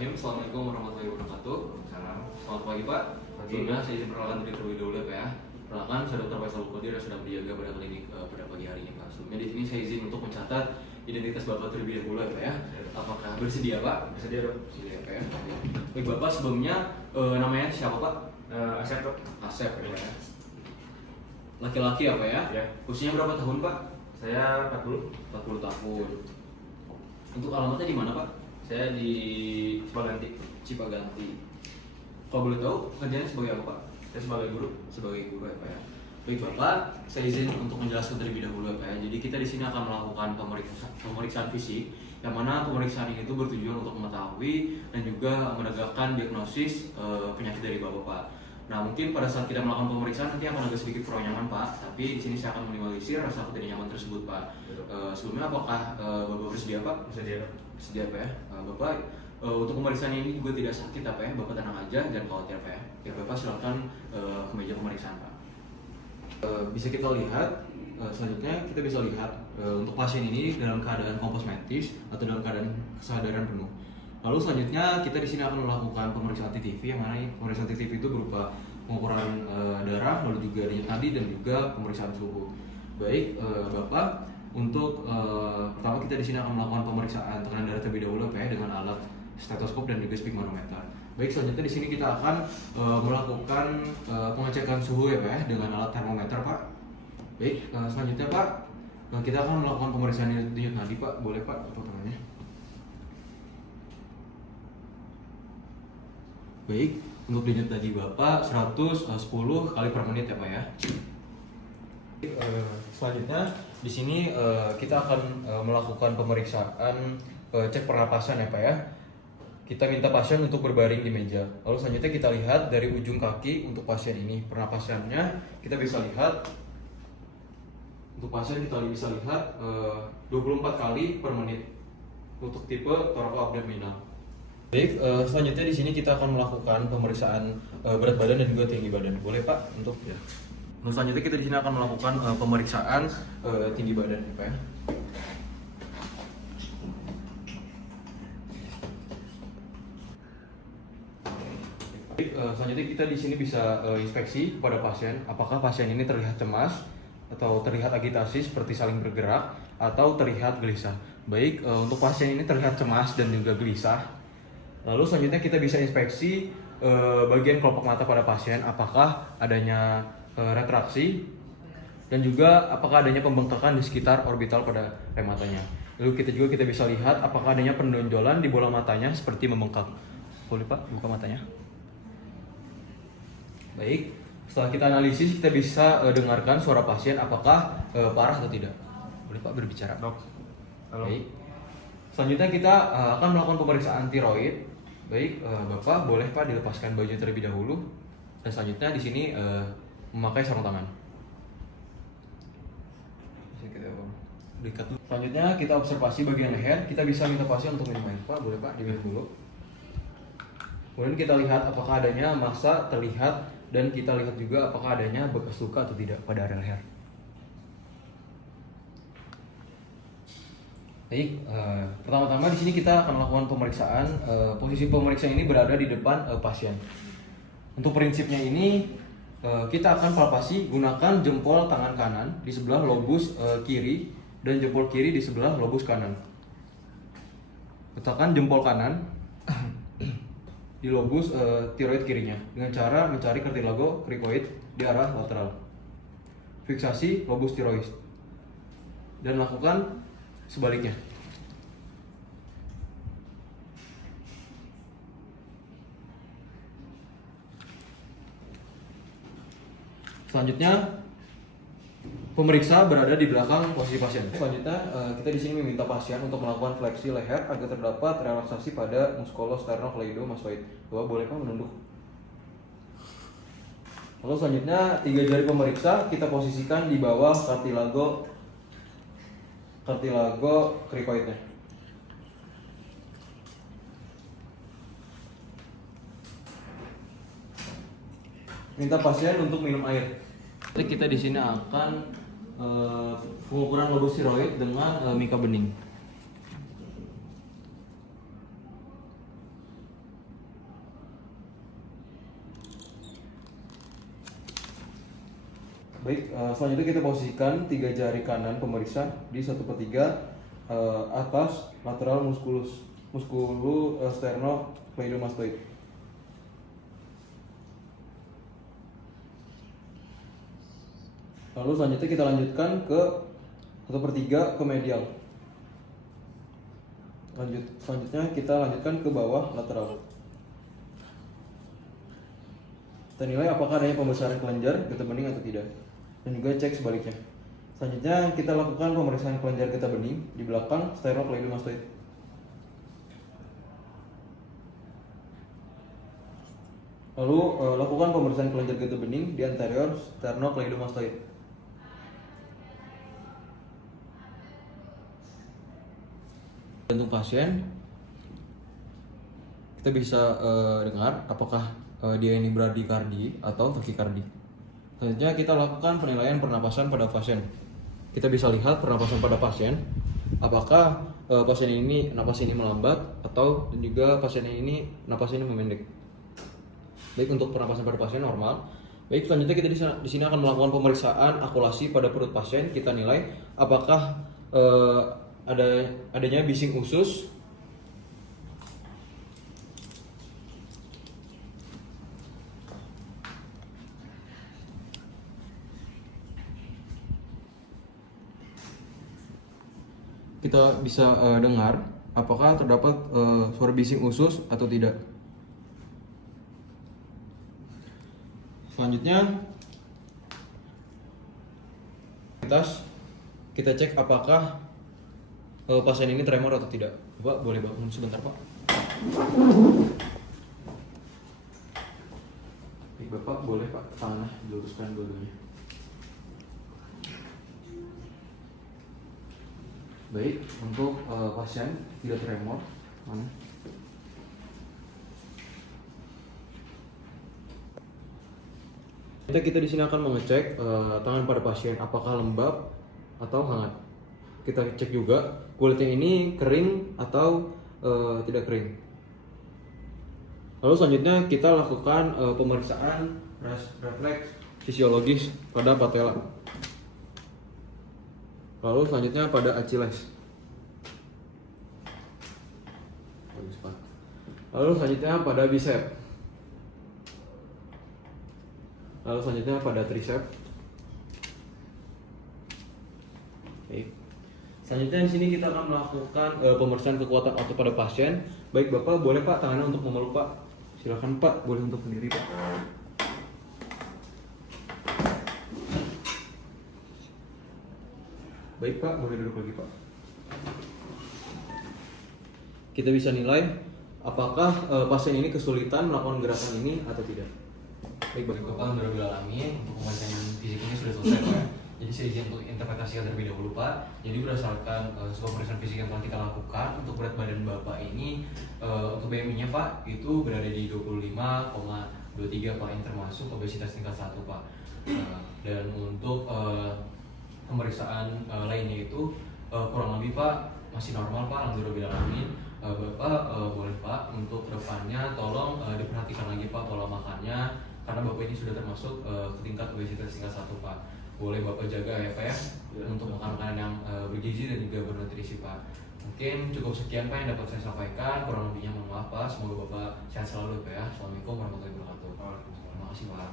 Bismillahirrahmanirrahim. Assalamualaikum warahmatullahi wabarakatuh. Salam. Selamat pagi Pak. Pagi. Sebelumnya saya izin perkenalkan diri terlebih dahulu ya Pak ya. Perkenalkan saya Dr. Faisal Bukhari yang sedang berjaga pada klinik pada pagi hari ini Pak. Sebelumnya di sini saya izin untuk mencatat identitas Bapak terlebih dahulu ya Pak ya. Apakah bersedia Pak? Bersedia dong. Bersedia ya Pak ya. Baik Bapak, sebelumnya namanya siapa Pak? Asep dok. Asep ya Pak ya. Laki-laki ya Pak ya? Ya. Usianya berapa tahun Pak? Saya 40. 40 tahun. Untuk alamatnya di mana Pak? Saya di Cipaganti. Cipaganti. Kalau boleh tahu kerjanya sebagai apa Pak? Saya sebagai guru. Sebagai guru ya Pak ya. Baik Bapak, saya izin untuk menjelaskan terlebih dahulu ya Pak ya. Jadi kita di sini akan melakukan pemeriksaan fisik, yang mana pemeriksaan ini itu bertujuan untuk mengetahui dan juga menegakkan diagnosis penyakit dari Bapak Pak. Nah mungkin pada saat kita melakukan pemeriksaan nanti akan agak sedikit keronyangan Pak, tapi di sini saya akan minimalisir rasa tidak nyaman tersebut Pak. Sebelumnya apakah Bapak bersedia Pak? Bersedia dok. Sedia Pak ya. Bapak untuk pemeriksaan ini juga tidak sakit apa ya, Bapak tenang aja, jangan khawatir Pak ya. Ya Bapak silakan ke meja pemeriksaan Pak. Bisa kita lihat selanjutnya kita bisa lihat untuk pasien ini dalam keadaan komposmentis atau dalam keadaan kesadaran penuh. Lalu selanjutnya kita di sini akan melakukan pemeriksaan TTV, yang mana pemeriksaan TTV itu berupa pengukuran darah, lalu juga denyut nadi dan juga pemeriksaan suhu. Baik Bapak, untuk pertama kita di sini akan melakukan pemeriksaan tekanan darah terlebih dahulu Pak ya, dengan alat stetoskop dan juga sphygmanometer. Baik, selanjutnya di sini kita akan melakukan pengecekan suhu ya Pak ya, dengan alat termometer Pak. Baik, selanjutnya Pak, kita akan melakukan pemeriksaan denyut nadi Pak. Boleh Pak potongannya? Baik, untuk denyut nadi Bapak 110 kali per menit ya Pak ya. Selanjutnya di sini kita akan melakukan pemeriksaan cek pernapasan ya Pak ya. Kita minta pasien untuk berbaring di meja. Lalu selanjutnya kita lihat dari ujung kaki untuk pasien ini. Pernapasannya kita bisa lihat, untuk pasien kita bisa lihat 24 kali per menit untuk tipe torakoabdominal. Baik, selanjutnya di sini kita akan melakukan pemeriksaan berat badan dan juga tinggi badan. Boleh Pak untuk ya. Nah, selanjutnya kita di sini akan melakukan pemeriksaan tinggi badan ya Pak ya. Selanjutnya kita di sini bisa inspeksi kepada pasien, apakah pasien ini terlihat cemas atau terlihat agitasi seperti saling bergerak atau terlihat gelisah. Baik, untuk pasien ini terlihat cemas dan juga gelisah. Lalu selanjutnya kita bisa inspeksi bagian kelopak mata pada pasien, apakah adanya retraksi dan juga apakah adanya pembengkakan di sekitar orbital pada rem matanya. Lalu kita bisa lihat apakah adanya penonjolan di bola matanya seperti membengkak. Boleh Pak buka matanya? Baik, setelah kita analisis kita bisa dengarkan suara pasien apakah parah atau tidak. Boleh Pak berbicara? Dok. Halo. Baik. Selanjutnya kita akan melakukan pemeriksaan tiroid. Baik, Bapak boleh Pak dilepaskan baju terlebih dahulu. Dan selanjutnya di sini memakai sarung tangan. Selanjutnya kita observasi bagian leher. Kita bisa minta pasien untuk minum air Pak. Boleh Pak diminum dulu. Kemudian kita lihat apakah adanya massa terlihat dan kita lihat juga apakah adanya bekas luka atau tidak pada area leher. Baik, pertama-tama di sini kita akan melakukan pemeriksaan. Posisi pemeriksa ini berada di depan pasien. Untuk prinsipnya ini kita akan palpasi gunakan jempol tangan kanan di sebelah lobus kiri dan jempol kiri di sebelah lobus kanan. Letakkan jempol kanan di lobus tiroid kirinya dengan cara mencari kartilago krikoid di arah lateral. Fiksasi lobus tiroid dan lakukan sebaliknya. Selanjutnya pemeriksa berada di belakang posisi pasien. Selanjutnya kita di sini meminta pasien untuk melakukan fleksi leher agar terdapat relaksasi pada muskulosternocleidomastoid. Bapak boleh Pak menunduk. Lalu selanjutnya 3 jari pemeriksa kita posisikan di bawah kartilago krikoidnya. Minta pasien untuk minum air. Kita di sini akan pengukuran lobus tiroid dengan mika bening. Baik, selanjutnya kita posisikan 3 jari kanan pemeriksa di 1/3 atas lateral musculus sternocleidomastoid. Lalu selanjutnya kita lanjutkan ke 1/3 ke medial. Selanjutnya kita lanjutkan ke bawah lateral. Kita nilai apakah adanya pembesaran kelenjar getah bening atau tidak, dan juga cek sebaliknya. Selanjutnya kita lakukan pemeriksaan kelenjar getah bening di belakang sternocleidomastoid. Lalu lakukan pemeriksaan kelenjar getah bening di anterior sternocleidomastoid. Jantung pasien kita bisa dengar apakah dia ini bradikardi atau takikardi. Selanjutnya kita lakukan penilaian pernapasan pada pasien. Kita bisa lihat pernapasan pada pasien, apakah pasien ini napas ini melambat atau juga pasien ini napas ini memendek. Baik, untuk pernapasan pada pasien normal. Baik, selanjutnya kita di sini akan melakukan pemeriksaan akulasi pada perut pasien. Kita nilai apakah adanya bising usus, kita bisa dengar apakah terdapat suara bising usus atau tidak. Selanjutnya kita cek apakah pasien ini tremor atau tidak. Bapak boleh bangun sebentar, Pak. Bapak boleh, Pak, tangannya diluruskan dulunya. Baik, untuk pasien tidak tremor, mana? Kita di sini akan mengecek tangan pada pasien apakah lembab atau hangat. Kita cek juga kulitnya ini kering atau tidak kering. Lalu selanjutnya kita lakukan pemeriksaan refleks fisiologis pada patella. Lalu selanjutnya pada Achilles. Lalu selanjutnya pada bicep. Lalu selanjutnya pada tricep. Baik. Selanjutnya di sini kita akan melakukan pemeriksaan kekuatan otot pada pasien. Baik, Bapak boleh, Pak, tangannya untuk memeluk, Pak. Silakan, Pak, boleh untuk berdiri, Pak. Baik, Pak, boleh duduk lagi, Pak. Kita bisa nilai apakah pasien ini kesulitan melakukan gerakan ini atau tidak. Baik, Bapak, Alhamdulillah alamin, untuk pemeriksaan fisik ini sudah selesai, Pak. Jadi saya izin untuk interpretasikan terlebih dahulu, Pak. Jadi berdasarkan sebuah pemeriksaan fisik yang telah kita lakukan, untuk berat badan Bapak ini untuk BMI-nya, Pak, itu berada di 25,23, Pak, yang termasuk obesitas tingkat 1, Pak. Dan untuk pemeriksaan lainnya itu kurang lebih, Pak, masih normal, Pak, alhamdulillah alamin. Bapak boleh, Pak, untuk kedepannya tolong diperhatikan lagi, Pak, pola makannya, karena Bapak ini sudah termasuk ke tingkat obesitas tingkat 1, Pak. Boleh Bapak jaga ya, Pak, ya, untuk makan makanan yang bergizi dan juga bernutrisi, Pak. Mungkin cukup sekian, Pak, yang dapat saya sampaikan. Kurang lebihnya mohon maaf, Pak. Semoga Bapak sehat selalu, Pak, ya. Assalamualaikum warahmatullahi wabarakatuh. Terima kasih, Pak.